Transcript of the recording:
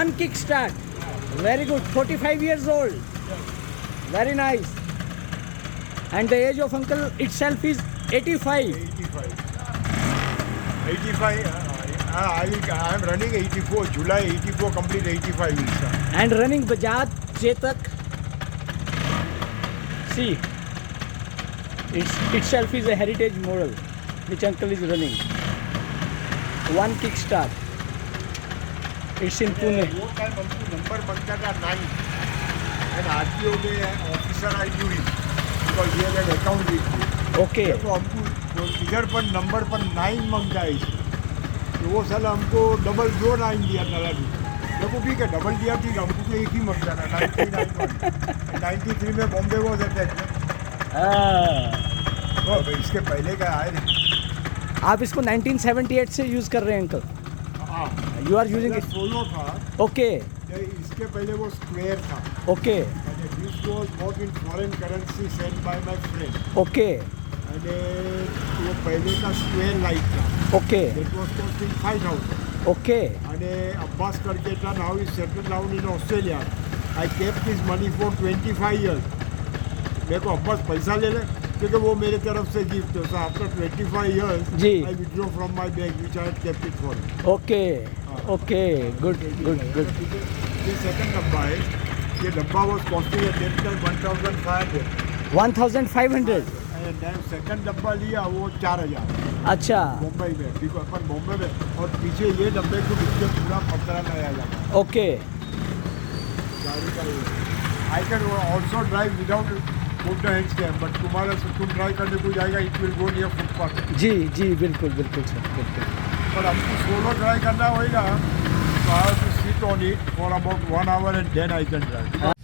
one kick start. Very good. 45 years old. Very nice. And the age of uncle itself is 85. 85. I am running 84. July 84 complete 85 years. And running Bajaj Chetak. See, itself is a heritage model which uncle is running. One kick start. It's in Pune. वो time हमको number बनता था 9 and RTO में officer I due because ये एक account week Okay. तो हमको इधर पर नंबर पर 9 मंगता है तो वो साल हमको डबल 2 9 दिया था देखो ठीक है डबल दिया ठीक है हमको तो एक ही मंगता था 93 में बॉम्बे वॉज अटैक तो इसके पहले का आए आप इसको 1978 से यूज कर रहे हैं uncle. You are using it. Solo था Okay. इसके पहले वो स्क्वायर था Okay. and this was bought in foreign currency sent by my friend Okay. and वो पहले का स्क्वायर लाइट था Okay. that was costing 5,000 Okay. and Abbas करके था now he settled down in Australia. I kept his money for 25 years. मेरे को अब्बास पैसा ले ले क्योंकि वो मेरे तरफ से गिफ्ट है. So after 25 years जी. I withdraw from my bank which I had kept it for him. Okay. Okay. Good. Good. Good. ये सेकंड डब्बा है ये डब्बा was costing at that time 1,500 1,500. and then second डब्बा लिया वो 4,000 अच्छा. मुंबई में बिकॉज अपन बॉम्बे में और पीछे ये डब्बे को पीछे पूरा पत्थरा लगाया जाता है Okay. गाड़ी का I can also drive without put the hand stamp but तुम्हारा तुम ड्राइव करने को जाएगा it will go near footpath जी जी बिल्कुल बिल्कुल सर बिल्कुल. पर हमको सोलो ड्राइव करना होगा तो I have to sit on it for about 1 hour and then I can drive.